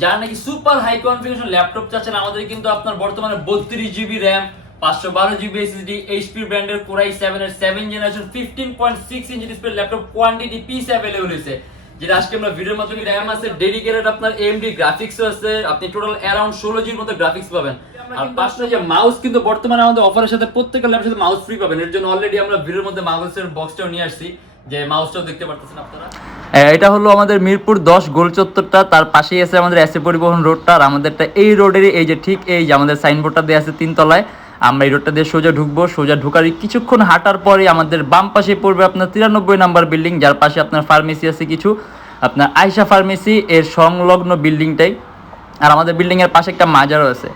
যারা নাকি super high configuration laptop চাচ্ছেন, আমাদের কিন্তু আপনার বর্তমানে 32GB RAM, 512GB SSD, HP ব্র্যান্ডের Core i7 এর 7 জেনারেশন 15.6 ইঞ্চি display laptop quantity piece available হয়েছে, যেটা আজকে আমরা ভিডিওর মাধ্যমে র্যাম আছে, ডেডিকেটেড আপনার AMD গ্রাফিক্স আছে, আপনি টোটাল অ্যারাউন্ড 16GB মতো গ্রাফিক্স পাবেন। আর পাশে যে মাউস কিন্তু বর্তমানে আমাদের অফারের সাথে প্রত্যেকটা ল্যাপটপের সাথে মাউস ফ্রি পাবেন। এর জন্য অলরেডি আমরা ভিডিওর মধ্যে মাউসের বক্সটাও নিয়ে আসছি, যে মাউসটাও দেখতে পারতেছেন আপনারা। এটা হলো আমাদের মিরপুর 10 গোল চত্বরটা, তার পাশেই আছে আমাদের এসএ পরিবহন রোডটা। আর আমাদেরটা এই রোডেরই এই যে ঠিক এই যে আমাদের সাইনবোর্ডটা দেওয়া আছে 3 তলায়, আমরা এই রোডটা দিয়ে সোজা ঢুকবো। সোজা ঢুকার কিছুক্ষণ হাঁটার পরে আমাদের বাম পাশে পড়বে আপনার 93 নাম্বার বিল্ডিং, যার পাশে আপনার ফার্মেসি আছে কিছু, আপনার আয়শা ফার্মেসি এর সংলগ্ন বিল্ডিংটাই। আর আমাদের বিল্ডিংয়ের পাশে একটা মাজারও আছে।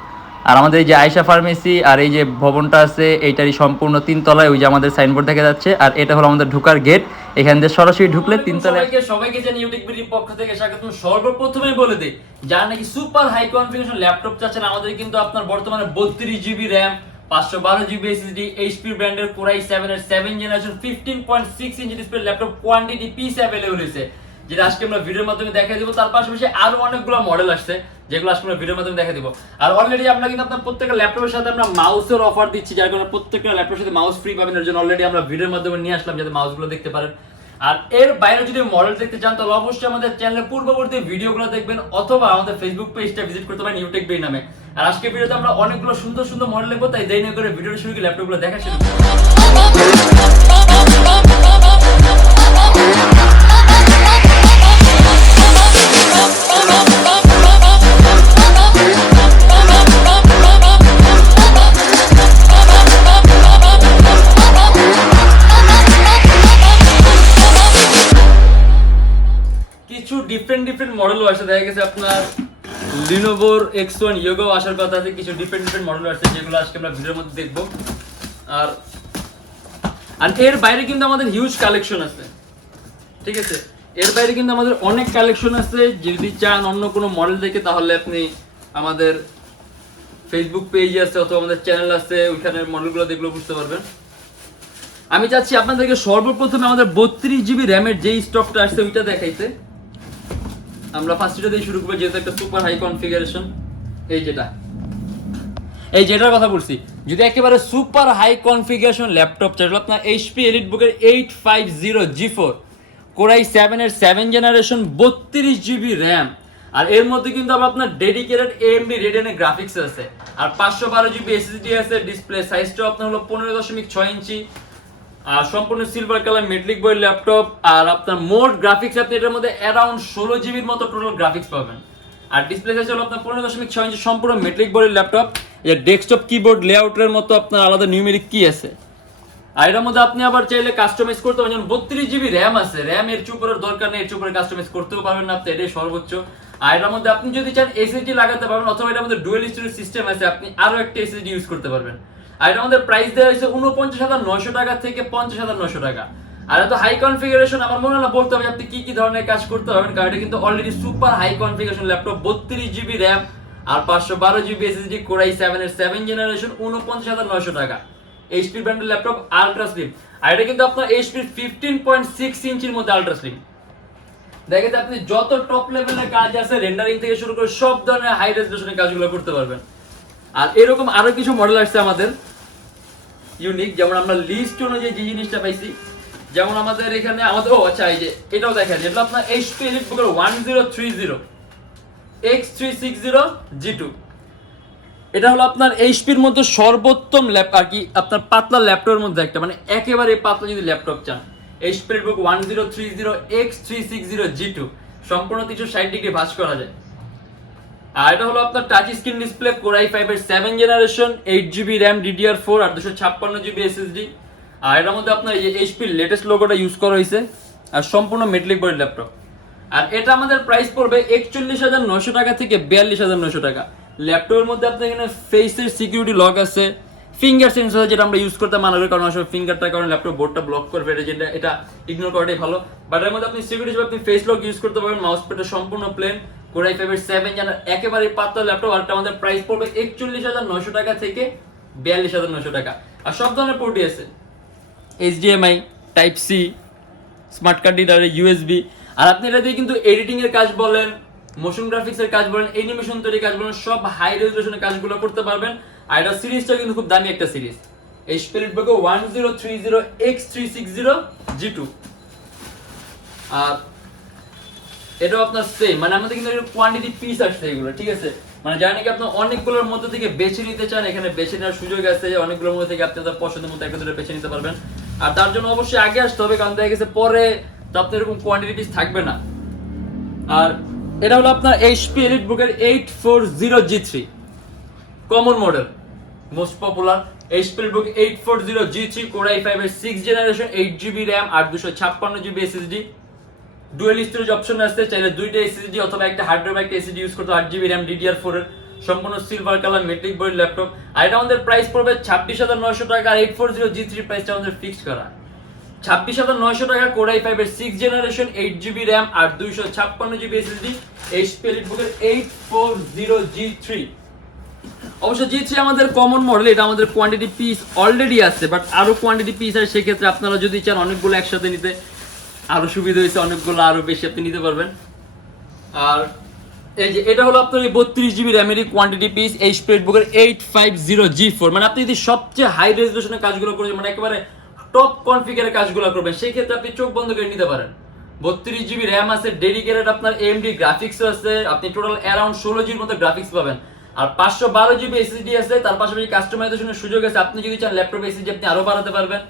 আর আমাদের এই যে আয়শা ফার্মেসি আর এই যে ভবনটা আছে এইটারই সম্পূর্ণ 3 তলায়, ওই যে আমাদের সাইনবোর্ড দেখা যাচ্ছে। আর এটা হলো আমাদের ঢোকার গেট, এখান দিয়ে সরাসরি ঢুকলে 3 তলায়। সবাইকে জানি ইউটিউব পক্ষ থেকে স্বাগতম। সর্বপ্রথমেই বলে দিই, যারা নাকি সুপার হাই কনফিগারেশন ল্যাপটপ চাচ্ছেন, আমাদের কিন্তু আপনার বর্তমানে 32GB RAM, 512GB SSD, HP ব্র্যান্ডের Core i7 এর 7 জেনারেশন 15.6 ইঞ্চি display laptop quantity piece available হয়েছে, যেটা আজকে আমরা ভিডিওর মাধ্যমে দেখাই দেব। তার পাশাপাশি আরো অনেকগুলো মডেল আসছে, যেগুলো আজকে আমরা ভিডিওর মাধ্যমে দেখাই দেব। আর অলরেডি আমরা কিন্তু আপনার প্রত্যেকটা ল্যাপটপের সাথে আমরা মাউসের অফার দিচ্ছি, যার কারণে প্রত্যেকটা ল্যাপটপের সাথে মাউস ফ্রি পাবেন। এর জন্য অলরেডি আমরা ভিডিওর মাধ্যমে নিয়ে আসলাম, যাতে মাউসগুলো দেখতে পারেন। আর এর বাইরে যদি মডেল দেখতে চান, তাহলে অবশ্যই আমাদের চ্যানেলের পূর্ববর্তী ভিডিওগুলো দেখবেন, অথবা আমাদের ফেসবুক পেজটা ভিজিট করতে পারেন Youtechbd নামে। আর আজকে ভিডিওতে আমরা অনেকগুলো সুন্দর সুন্দর মডেল দেখবো, তাই দেরি না করে ভিডিওটা শুরু করে ল্যাপটপগুলো দেখা শুরু করি। কিছু ডিফারেন্ট মডেলও আছে, দেখা গেছে আপনার লিনোভোর X1 ইয়োগাও আসার কথা আছে, কিছু ডিফারেন্ট মডেল আছে, যেগুলো আজকে আমরা ভিডিওর মধ্যে দেখবো। আর এর বাইরে কিন্তু আমাদের হিউজ কালেকশন আছে, ঠিক আছে? এর বাইরে কিন্তু আমাদের অনেক কালেকশন আছে। যদি চান অন্য কোনো মডেল দেখে, তাহলে আপনি আমাদের ফেসবুক পেজ আছে অথবা আমাদের চ্যানেল আছে, ওইখানে মডেলগুলো দেখলে বুঝতে পারবেন। আমি চাচ্ছি আপনাদেরকে সর্বপ্রথমে আমাদের 32GB র্যামের যেই স্টকটা আসছে ওইটা দেখাইতে। আমরা ফার্স্ট এটা দিয়ে শুরু করব, যেহেতু একটা সুপার হাই কনফিগারেশন। এই যেটার কথা বলছি, যদি একেবারে সুপার হাই কনফিগারেশন ল্যাপটপ চাই, আপনার HP EliteBook এর 850G4 Core i7 এর 7 জেনারেশন 32GB র্যাম। আর এর মধ্যে কিন্তু আপনার ডেডিকেটেড AMD Radeon এর গ্রাফিক্স আছে, আর 512GB SSD আছে। ডিসপ্লে সাইজটা আপনার হলো 15.6 ইঞ্চি, আর সম্পূর্ণ silver colour metallic body laptop. আর আপনার মোট গ্রাফিক্স আপনি এটার মধ্যে অ্যারাউন্ড 16GBর মতো টোটাল গ্রাফিক্স পাবেন। আর ডিসপ্লে সাইজ হলো আপনার 15.6 ইঞ্চি, সম্পূর্ণ মেটালিক বডি ল্যাপটপ। এর ডেস্কটপ কিবোর্ড লেআউটের মতো আপনার আলাদা নিউমেরিক কি আছে। আর এটার মধ্যে আপনি আবার চাইলে কাস্টমাইজ করতে পারেন, যেমন 32GB র্যাম আছে, র্যাম এর চুপরের দরকার নেই, এর চুপরে কাস্টমাইজ করতেও পারবেন না আপনি, এটাই সর্বোচ্চ। আর এটার মধ্যে আপনি যদি চান SSD লাগাতে পারবেন, অথবা এটার মধ্যে ডুয়াল স্টোরেজ সিস্টেম আছে, আপনি আরো একটা SSD ইউজ করতে পারবেন। আর এটা আমাদের প্রাইস দেওয়া হয়েছে 49,900 টাকা থেকে 50,900 টাকা। আর এত হাই কনফিগারেশন আমার মনে হয় না বলতে হবে আপনি কি কি ধরনের কাজ করতে পারবেন, কারণ এটা কিন্তু already super high configuration laptop, 32GB RAM আর 512GB SSD, Core i7 এর 7 জেনারেশন, 49,900 টাকা। এইচপি ব্র্যান্ডের ল্যাপটপ, আলট্রা স্লিম। আর এটা কিন্তু আপনার HP 15.6 ইঞ্চির মধ্যে আলট্রা স্লিম। দেখেন আপনি যত টপ লেভেলের কাজ আছে, রেন্ডারিং থেকে শুরু করে সব ধরনের হাই রেজোলিউশনের কাজগুলো করতে পারবেন। আর এরকম আরো কিছু মডেল আসছে আমাদের ইউনিক, যেমন আমরা লিস্ট অনুযায়ী যে জিনিসটা পাইছি, যেমন আমাদের এখানে আমাদের এই যে এটাও দেখেন, যেটা আপনার HP EliteBook এর 1030 X360G2। এটা হলো আপনার HPর মধ্যে সর্বোত্তম ল্যাপ, আর কি আপনার পাতলা ল্যাপটপের মধ্যে একটা, মানে একেবারে পাতলা যদি ল্যাপটপ চান, HP EliteBook 1030 X360G2 সম্পূর্ণ 360 ডিগ্রি ভাঁজ করা যায়। আর এটা হলো আপনার touch screen display, Core i5 এর 7 জেনারেশন, 8GB র্যাম DDR4 আর 256GB SSD। আর এটার মধ্যে আপনার এই HP লেটেস্ট লোগোটা ইউজ করা হয়েছে, আর সম্পূর্ণ মেটালিক বডি ল্যাপটপ। আর এটা আমাদের প্রাইস পড়বে 41,900 টাকা থেকে 42,900 টাকা। ল্যাপটপের মধ্যে আপনার এখানে ফেসের সিকিউরিটি লক আছে, ফিঙ্গার সেন্সর যেটা আমরা ইউজ করতে মানা করি, কারণ আসলে ফিঙ্গারটার কারণে ল্যাপটপ বোর্ডটা ব্লক করবে, এটা ইগনোর করাটাই ভালো। বাট এর মধ্যে আপনি সিকিউরিটি হিসেবে আপনি ফেস লক ইউজ করতে পারবেন। মাউস প্যাডটা সম্পূর্ণ প্লেন, Core i5 এর 7 জেনারেশন, একেবারে পাতলা ল্যাপটপ। আর এটা আমাদের প্রাইস পড়বে 41,900 টাকা থেকে 42,900 টাকা। আর সব ধরনের পোর্টই আছে, HDMI, type C, smart card reader, USB। আর আপনি এটা দিয়ে কিন্তু এডিটিং এর কাজ বলেন, মোশন গ্রাফিক্সের কাজ বলেন, অ্যানিমেশন তৈরি কাজ বলেন, সব হাই রেজলিউশনের কাজগুলো করতে পারবেন। আর এটা সিরিজটা কিন্তু খুব দামি একটা series, HP EliteBook 1030X360 G2। আর এটাও আপনার সেম, মানে আমাদের কিন্তু কোয়ান্টিটি পিস আসছে এগুলো, ঠিক আছে। মানে জানি কি আপনার অনেকগুলোর মধ্যে থেকে বেছে নিতে চান, এখানে বেছে নেওয়ার সুযোগ আছে, অনেকগুলোর মধ্যে থেকে আপনি আপনার পছন্দের মতো একটা দুটো বেছে নিতে পারবেন। আর তার জন্য অবশ্যই আগে আসতে হবে, কারণ দেখা গেছে পরে তো আপনার এরকম কোয়ান্টিটি পিস থাকবে না। আর এটা হলো আপনার এইচপি এলিটবুকের 840G3 common model, most popular HP EliteBook 840G3 Core i5 এর 6th জেনারেশন, 8GB RAM আর 256GB SSD। Dual storage option আছে, চাইলে দুইটা এসএসডি অথবা একটা হার্ড ড্রাইভ একটা এসএসডি ইউজ করতে, 8GB RAM DDR4 এর সম্পূর্ণ silver colour metallic body laptop. আর এটা আমাদের প্রাইস পড়বে 26,900 টাকা। আর 840G3 প্রাইসটা আমাদের ফিক্সড করা 26,900 টাকা। Core i5 এর 6th জেনারেশন, 8GB RAM আর 256GB SSD, এইচপি এলিটবুকের 840G3। অবশ্য G3 আমাদের কমন মডেল, এটা আমাদের কোয়ান্টিটি পিস অলরেডি আছে, বাট আরো কোয়ান্টিটি পিস আছে, সেক্ষেত্রে আপনারা যদি চান অনেকগুলো একসাথে নিতে আরো সুবিধা হয়েছে, অনেকগুলো আরো বেশি আপনি নিতে পারবেন। আর এই যে এটা হলো আপনার 32GB র্যামের কোয়ান্টিটি পিস, এইচপি এলিটবুকের 850G4। মানে আপনি যদি সবচেয়ে হাই রেজলিউশনের কাজগুলো করেন, মানে একেবারে টপ কনফিগারের কাজগুলো করবেন, সেই ক্ষেত্রে আপনি চোখ বন্ধ করে নিতে পারেন। 32GB র্যাম আছে, ডেডিকেটেড আপনার AMD গ্রাফিক্স আছে, আপনি টোটাল অ্যারাউন্ড 16GB মতো গ্রাফিক্স পাবেন। আর 512GB SSD আছে, তার পাশাপাশি কাস্টমাইজেশনের সুযোগ আছে, আপনি যদি চান ল্যাপটপ SSD আপনি আরো বাড়াতে পারবেন।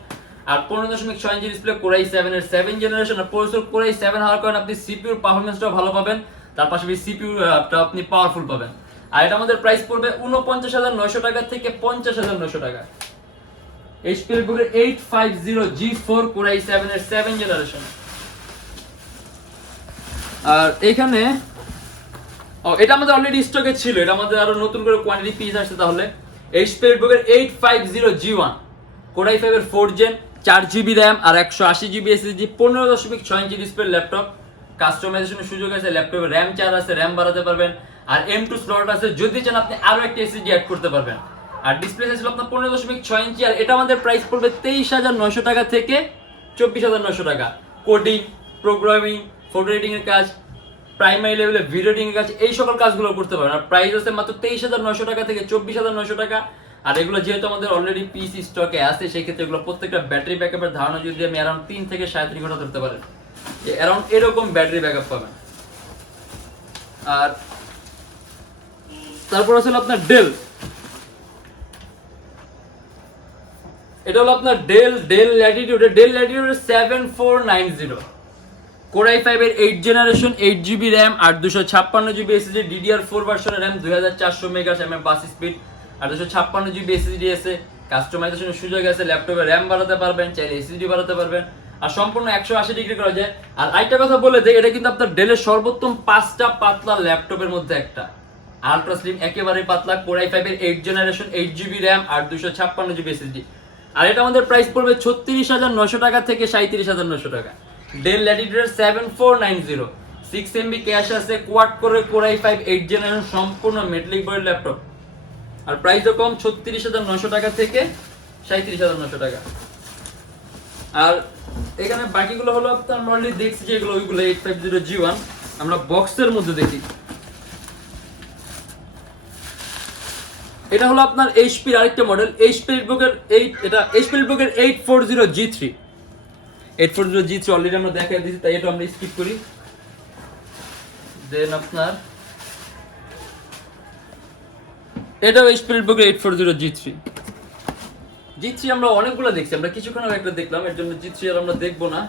আর 15.6 ইঞ্চি ডিসপ্লে, Core i7 এর 7th জেনারেশন। আর প্রসেসর Core i7 হওয়ার কারণে আপনি সিপিইউর পারফরম্যান্সটাও ভালো পাবেন, তার পাশাপাশি সিপিইউটা আপনি পাওয়ারফুল পাবেন। আর এটা আমাদের প্রাইস পড়বে 49,900 টাকা থেকে 50,900 টাকা। এইচপি এলিটবুকের 850G4 Core i7 এর 7th জেনারেশন। আর এখানে এটা আমাদের অলরেডি স্টকে ছিল, এটা আমাদের আরো নতুন করে কোয়ান্টিটি পিস আসছে। তাহলে এইচপি এলিটবুকের 850G1 Core i5 এর 4th জেন, 4GB RAM আর 128GB SSD, 15.6 ইঞ্চি ডিসপ্লে ল্যাপটপ। কাস্টমাইজেশনের সুযোগ আছে, ল্যাপটপে RAM 4 আছে, RAM বাড়াতে পারবেন। আর M2 স্লট আছে, যদি চান আপনি আরো একটা SSD অ্যাড করতে পারবেন। আর ডিসপ্লে সাইজ হলো আপনার 15.6 ইঞ্চি। আর এটা আমাদের প্রাইস পড়বে 23,900 টাকা থেকে 24,900 টাকা। কোডিং, প্রোগ্রামিং, ফটো এডিটিং এর কাজ, প্রাইমারি লেভেলে ভিডিও এডিটিং এর কাজ, এই সকল কাজগুলো করতে পারবেন। আর প্রাইস আছে মাত্র 23,900 টাকা থেকে 24,900 টাকা। আর এগুলো যেহেতু আমাদের অলরেডি পিসি স্টকে আছে, সেই ক্ষেত্রে এগুলো প্রত্যেকটা ব্যাটারি ব্যাকআপের ধারণা যদি আমি অ্যারাউন্ড 3 থেকে 3.5 ঘন্টা ধরতে পারেন, অ্যারাউন্ড এরকম ব্যাটারি ব্যাকআপ পাবেন। আর তারপর আছে আপনার ডেল, এটা হলো আপনার ডেল ল্যাটিটিউড 7490 Core i5 এর 8th জেনারেশন, 8GB RAM আর 256GB SSD, DDR4 ভার্সনের RAM, 2400 মেগাহ্যার্টজ বাস স্পিড আর 256GB SSD আছে। কাস্টমাইজেশনের সুযোগ আছে, ল্যাপটপে RAM বাড়াতে পারবেন, চাইলে SSD বাড়াতে পারবেন। আর সম্পূর্ণ 180 ডিগ্রি করা যায়। আর আরেকটা কথা বলে দেই, এটা কিন্তু আপনার ডেলের সর্বোত্তম 5টা পাতলা ল্যাপটপের মধ্যে একটা, আলট্রা স্লিম একেবারে পাতলা। Core i5 এর 8th জেনারেশন, 8GB RAM আর 256GB SSD। আর এটা আমাদের প্রাইস পড়বে 36,900 টাকা থেকে 37,900 টাকা। ডেল ল্যাটিটিউড 7490, 6MB ক্যাশ আছে, কোয়াড করে Core i5 8th জেনারেশন, সম্পূর্ণ মেটালিক বডি ল্যাপটপ। আর প্রাইসও কম, 36,900 টাকা থেকে 37,900 টাকা। আর এখানে বাকিগুলো হলো আপনার আমরা অলরেডি দেখছি যে এগুলো ওইগুলো 850G1। আমরা বক্সের মধ্যে দেখি, এটা হলো আপনার এইচপি এর আরেকটা মডেল, এইচপি এলিটবুকের 840G3 অলরেডি আমরা দেখাই দিয়েছি, তাই এটা আমরা স্কিপ করি। দেন আপনার এটাও এইচপি এলিটবুকের 840G3 আমরা অনেকগুলো দেখছি, আমরা কিছুক্ষণ আগে একটা দেখলাম, এর জন্য G3 আর আমরা দেখবো না।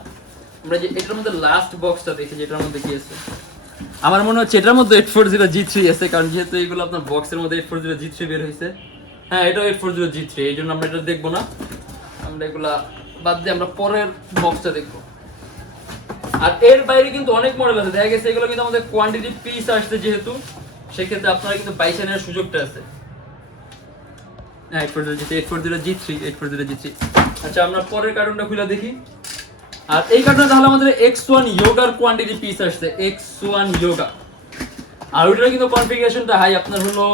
আমরা যে এটার মধ্যে লাস্ট বক্সটা দেখি, যেটার মধ্যে কি আছে, আমার মনে হচ্ছে এটার মধ্যে 840G3 আছে, কারণ যেহেতু এইগুলো আপনার বক্সের মধ্যে 840G3 বের হয়েছে। হ্যাঁ, এটাও 840G3, এই জন্য আমরা এটা দেখবো না, আমরা এগুলা বাদ দিয়ে আমরা পরের বক্সটা দেখবো। আর এর বাইরে কিন্তু অনেক মডেল আছে, দেখা গেছে এগুলো কিন্তু আমাদের কোয়ান্টিটি পিস আসছে যেহেতু, সেক্ষেত্রে আপনারা কিন্তু 22 নেওয়ার সুযোগটা আছে। হ্যাঁ, 840G3। আচ্ছা, আমরা পরের কার্টুনটা খুলে দেখি। আর এই কার্টুনে তাহলে আমাদের X1 ইয়োগার কোয়ান্টিটি পিস আসছে, X1 ইয়োগা। আর ওইটার কিন্তু কনফিগারেশনটা হাই, আপনার হলো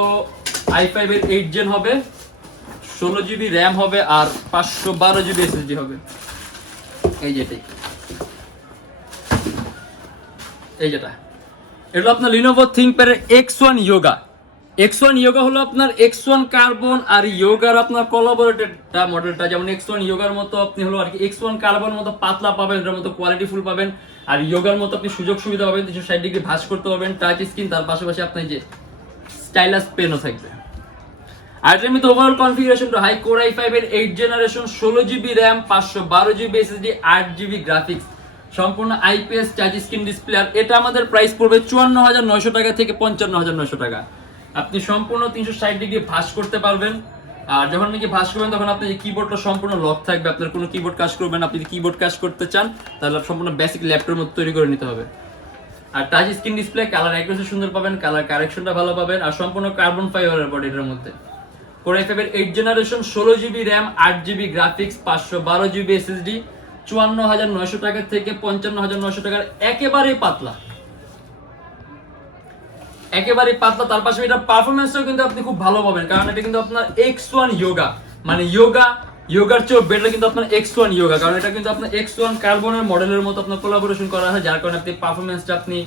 i5 এর 8th জেন হবে, 16GB RAM হবে আর 512GB SSD হবে। এই যেটা এটা আপনার Lenovo থিংকপ্যাডের X1 Yoga। X1 Yoga হলো আপনার X1 কার্বন আর ইয়োগার আপনার কোলাবোরেটেডটা মডেলটা, যেমন X1 Yogaর মতো আপনি হলো আর কি X1 কার্বনের মতো পাতলা পাবেন, এটার মতো কোয়ালিটি ফুল পাবেন, আর ইয়োগার মতো আপনি সুযোগ সুবিধা পাবেন, 360 ডিগ্রি ভাঁজ করতে পারবেন, টাচ স্ক্রিন, তার পাশাপাশি আপনার যে স্টাইলাস পেনও থাকবে। আর এটার মধ্যে ওভারঅল কনফিগারেশনটা হাই কোর i5 এর 8 generation, 16GB RAM, 512GB SSD, 8GB graphics, সম্পূর্ণ IPS টাচ স্ক্রিন ডিসপ্লে। আর এটা আমাদের প্রাইস পড়বে 54,900 টাকা থেকে 55,900 টাকা। আপনি সম্পূর্ণ 360 ডিগ্রি ভাঁজ করতে পারবেন। আর যখন নাকি ভাঁজ করবেন তখন আপনার যে কিবোর্ডটা সম্পূর্ণ লক থাকবে, আপনার কোনো কিবোর্ড কাজ করবেন। আপনি যদি কিবোর্ড কাজ করতে চান তাহলে সম্পূর্ণ বেসিক ল্যাপটপের মতো তৈরি করে নিতে হবে। আর touch screen display, colour accuracy সুন্দর পাবেন, কালার কারেকশনটা ভালো পাবেন, আর সম্পূর্ণ কার্বন ফাইবারের বডি এর মধ্যে। কোর i5 এর 8 generation, 16GB RAM, 8GB graphics, 512GB SSD, 54,900 টাকা থেকে 55,900 টাকার একেবারেই পাতলা, একেবারেই পাতলা। তার পাশে এটা পারফরম্যান্সটাও কিন্তু আপনি খুব ভালো পাবেন, কারণ এটা কিন্তু আপনার X1 Yoga, মানে যোগার চেয়েও বেটার কিন্তু আপনার X1 Yoga, কারণ এটা কিন্তু আপনার X1 কার্বনের মডেলের মতো আপনার কোলাবোরেশন করা হয়, যার কারণে আপনি পারফরম্যান্সটা আপনি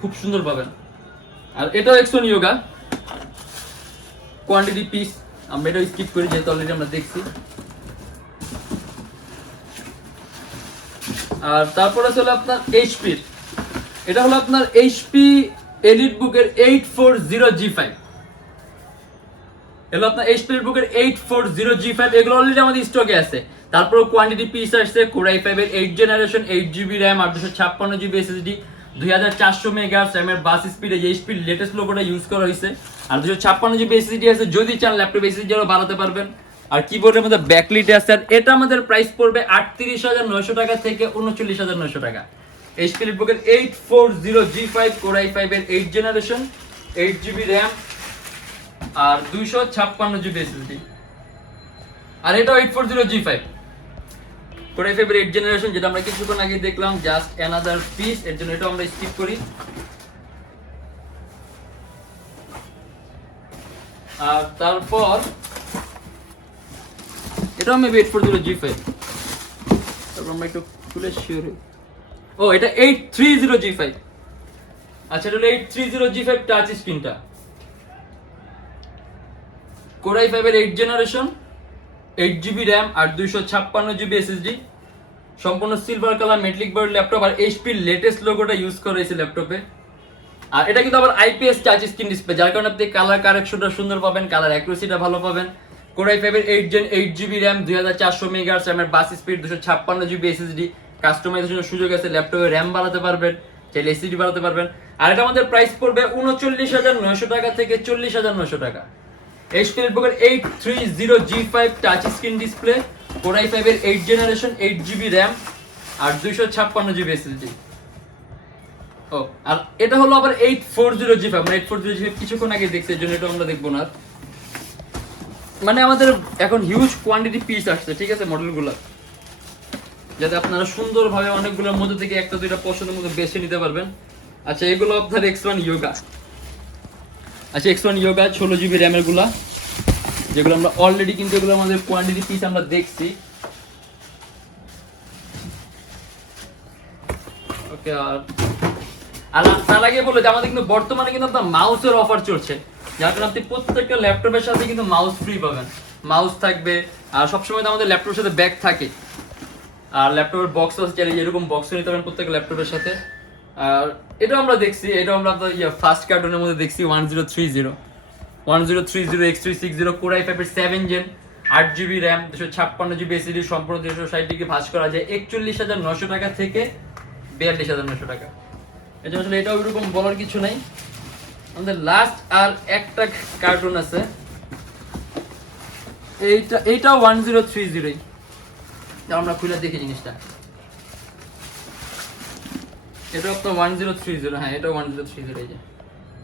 খুব সুন্দর পাবেন। আর এটাও X1 Yoga কোয়ান্টিটি পিস, আমরা এটা স্কিপ করি যেহেতু অলরেডি আমরা দেখছি। আর তারপরে হলো আপনার এইচপি, এটা হলো আপনার এইচপি এলিটবুকের 840G5, এগুলো আপনার এইচপি এলিটবুকের 840G5, এগুলো অলরেডি আমাদের স্টকে আছে। তারপর কোয়ান্টিটি পিস আসছে কোর i5 এর 8 generation, 8GB RAM, 856GB SSD, 2400 megahertz RAM এর বাস স্পিড, এই এইচপি লেটেস্ট লোগোটা ইউজ করা হয়েছে। আর 256GB SSD আছে, যদি চান ল্যাপটপ SSD আরো বাড়াতে পারবেন। আর কিবোর্ডের মধ্যে ব্যাকলিট আছে। আর এটা আমাদের প্রাইস পড়বে 38,900 টাকা থেকে 39,900 টাকা। এইচপি এলিটবুকের 840G5 কোর i5 এর 8 জেনারেশন, 8GB RAM আর 256GB SSD। আর এটাও 840G5 কোর i5 এর 8 জেনারেশন, যেটা আমরা কিছুক্ষণ আগে দেখলাম, জাস্ট অ্যানাদার পিস, এর জন্য এটা আমরা স্কিপ করি। আর তারপর এটাও মেবি 840G5, তারপর আমরা একটু খুলে শিওর হই। ও, এটা 830G5। আচ্ছা, এটা হলো 830G5 টাচ স্ক্রিনটা, কোর i5 এর 8 জেনারেশন, 8GB RAM আর 256GB SSD, সম্পূর্ণ silver colour metallic body laptop. আর এইচপির লেটেস্ট লোগোটা ইউজ করা হয়েছে ল্যাপটপে। আর এটা কিন্তু আবার IPS টাচ স্ক্রিন ডিসপ্লে, যার কারণে আপনি কালার কারেকশনটা সুন্দর পাবেন, কালার অ্যাকুরেসিটা ভালো পাবেন। কোর i5 এর 8 gen, 8GB RAM, 2400 megahertz RAM এর বাস স্পিড, 256GB SSD, কাস্টমাইজেশনের সুযোগ আছে, ল্যাপটপে RAM বাড়াতে পারবেন, চাইলে SSD বাড়াতে পারবেন। আর এটা আমাদের প্রাইস পড়বে 39,900 টাকা থেকে 40,900 টাকা। এইচপি এলিটবুকের 830G5 touch screen display, core i5 এর 8 জেনারেশন, 8GB RAM আর 256GB SSD। ও, আর এটা হলো আবার 840G5, মানে 840G5 কিছুক্ষণ আগে দেখছি, এর জন্য এটা আমরা দেখবো না। মানে আমাদের এখন হিউজ কোয়ান্টিটি পিস আসছে, ঠিক আছে, মডেলগুলো, যাতে আপনারা সুন্দরভাবে অনেকগুলোর মধ্যে থেকে একটা দুইটা পছন্দের মধ্যে বেছে নিতে পারবেন। আচ্ছা, এগুলো আপনার X1 Yoga, আচ্ছা X1 Yoga 16GB RAM এর গুলা, যেগুলো আমরা অলরেডি কিন্তু এগুলো আমাদের কোয়ান্টিটি পিস আমরা দেখছি। ওকে, আর তার আগে বলে যে আমাদের কিন্তু বর্তমানে কিন্তু আপনার মাউসের অফার চলছে, যার কারণে আপনি প্রত্যেকটা ল্যাপটপের সাথে কিন্তু মাউস ফ্রি পাবেন, মাউস থাকবে। আর সবসময় তো আমাদের ল্যাপটপের সাথে ব্যাগ থাকে, আর ল্যাপটপের বক্স আছে, চাইলে এরকম বক্সও নিতে পারেন প্রত্যেক ল্যাপটপের সাথে। আর এটা আমরা দেখছি, এটা আমরা আপনার ফার্স্ট কার্টুনের মধ্যে দেখছি 1030 X360 কোর i5 এর 7 gen, 8GB RAM, 256GB SSD, সম্পূর্ণ 360 ডিগ্রি ভাঁজ করা যায়, 41,900 টাকা থেকে 42,900 টাকা। এই জন্য আসলে এটাও এরকম বলার কিছু নাই। আমাদের লাস্ট আর একটা কার্টুন আছে, এইটাও 1030, আমরা খুলে দেখি জিনিসটা। এটা আপনার 1030, হ্যাঁ এটাও 1030, এই যে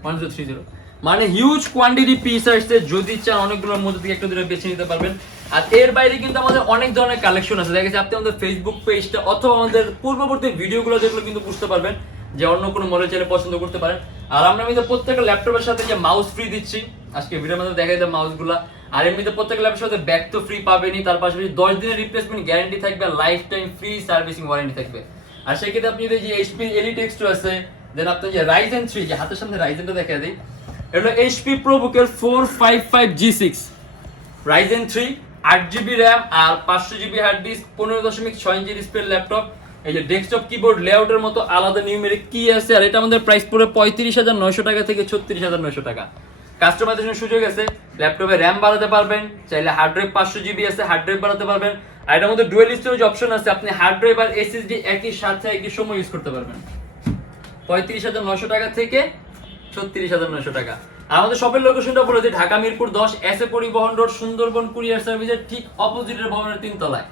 1030, মানে হিউজ কোয়ান্টিটি পিস আসছে, যদি চান অনেকগুলোর মধ্যে থেকে একটা দুটো বেছে নিতে পারবেন। আর এর বাইরে কিন্তু আমাদের অনেক ধরনের কালেকশন আছে, দেখা গেছে আপনি আমাদের ফেসবুক পেজটা অথবা আমাদের পূর্ববর্তী ভিডিওগুলো যেগুলো কিন্তু বুঝতে পারবেন যে অন্য কোনো মডেল চাইলে পছন্দ করতে পারেন। আর আমরা কিন্তু প্রত্যেকটা ল্যাপটপের সাথে যে মাউস ফ্রি দিচ্ছি, আজকে ভিডিওর মধ্যে দেখা যায় মাউসগুলা। আর এমনিতে প্রত্যেক ল্যাপটপের সাথে ব্যাক তো ফ্রি পাবেনই, তার পাশাপাশি 10 দিনের রিপ্লেসমেন্ট গ্যারান্টি থাকবে, life time free servicing warranty থাকবে। আর সেক্ষেত্রে আপনি যদি যে এইচপি এলিটেক্সড আছে, দেন আপনার যে Ryzen 3 যে হাতের সামনে Ryzenটা দেখিয়ে দিই, এটা HP ProBook-এর 455G6 Ryzen 3 8GB RAM আর 500GB হার্ড ডিস্ক, 15.6 ইঞ্চি ডিসপ্লে ল্যাপটপ। এই যে ডেস্কটপ কিবোর্ড লেআউটের মতো আলাদা নিউমেরিক কি আছে, আর এটা আমাদের প্রাইস পড়ে 35,900 টাকা থেকে 36,900 টাকা। কাস্টমাইজেশনের সুযোগ আছে, ল্যাপটপে র্যাম বাড়াতে পারবেন, চাইলে হার্ড ড্রাইভ 500GB আছে হার্ড ড্রাইভ বাড়াতে পারবেন, আর এটার মধ্যে ডুয়াল স্টোরেজ অপশন আছে, আপনি হার্ড ড্রাইভ আর SSD একই সাথে একই সময় ইউজ করতে পারবেন। 35,900 টাকা থেকে 36,900 টাকা। আর আমাদের শপের লোকেশনটা বলে দিই, ঢাকা মিরপুর 10 এসএ পরিবহন রোড, সুন্দরবন কুরিয়ার সার্ভিসের ঠিক অপোজিটের ভবনের 3 তলায়।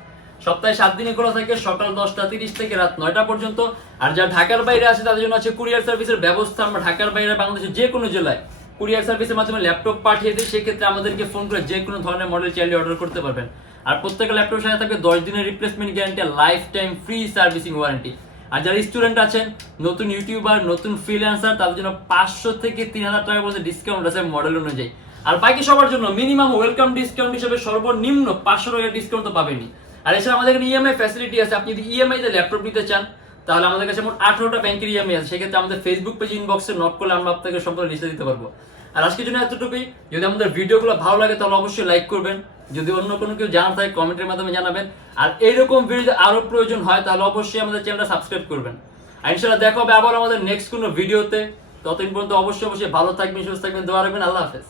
সপ্তাহে 7 দিনে খোলা থাকে, সকাল 10:30 থেকে রাত 9টা পর্যন্ত। আর যারা ঢাকার বাইরে আছে তাদের জন্য আছে কুরিয়ার সার্ভিসের ব্যবস্থা। আমরা ঢাকার বাইরে বাংলাদেশের যে কোনো জেলায় কুরিয়ার সার্ভিসের মাধ্যমে ল্যাপটপ পাঠিয়ে দিই, সেক্ষেত্রে আমাদেরকে ফোন করে যে কোনো ধরনের মডেল চাইলে অর্ডার করতে পারবেন। আর প্রত্যেকটা ল্যাপটপের সাথে থাকবে 10 দিনের replacement guarantee, lifetime free servicing warranty. আর যারা স্টুডেন্ট আছেন, নতুন ইউটিউবার, নতুন ফ্রিল্যান্সার, তাদের জন্য 500 থেকে 3,000 টাকা পর্যন্ত ডিসকাউন্ট আছে মডেল অনুযায়ী। আর বাকি সবার জন্য মিনিমাম ওয়েলকাম ডিসকাউন্ট হিসেবে সর্বনিম্ন 500 টাকা ডিসকাউন্ট তো পাবেনই। আর এছাড়া আমাদের এখানে ইএমআই ফ্যাসিলিটি আছে, আপনি যদি ইএমআই তে ল্যাপটপ নিতে চান তাহলে আমাদের কাছে মোট 18টা ব্যাংকের ইএমআই আছে, সেক্ষেত্রে আমাদের ফেসবুক পেজ ইনবক্সে নক করলে আমরা আপনাকে সম্পূর্ণ লিস্টে দিতে পারবো। আর আজকের জন্য এতটুকুই। যদি আমাদের ভিডিওগুলো ভালো লাগে তাহলে অবশ্যই লাইক করবেন, যদি অন্য কোনো কেউ জানার থাকে কমেন্টের মাধ্যমে জানাবেন। আর এইরকম ভিডিও আরো প্রয়োজন হয় তাহলে অবশ্যই আমাদের চ্যানেলটা সাবস্ক্রাইব করবেন। আর ইনশাআল্লাহ দেখা হবে আবার আমাদের নেক্সট কোনো ভিডিওতে। ততদিন পর্যন্ত অবশ্যই ভালো থাকবেন, সুস্থ থাকবেন, দোয়া রাখবেন। আল্লাহ হাফেজ।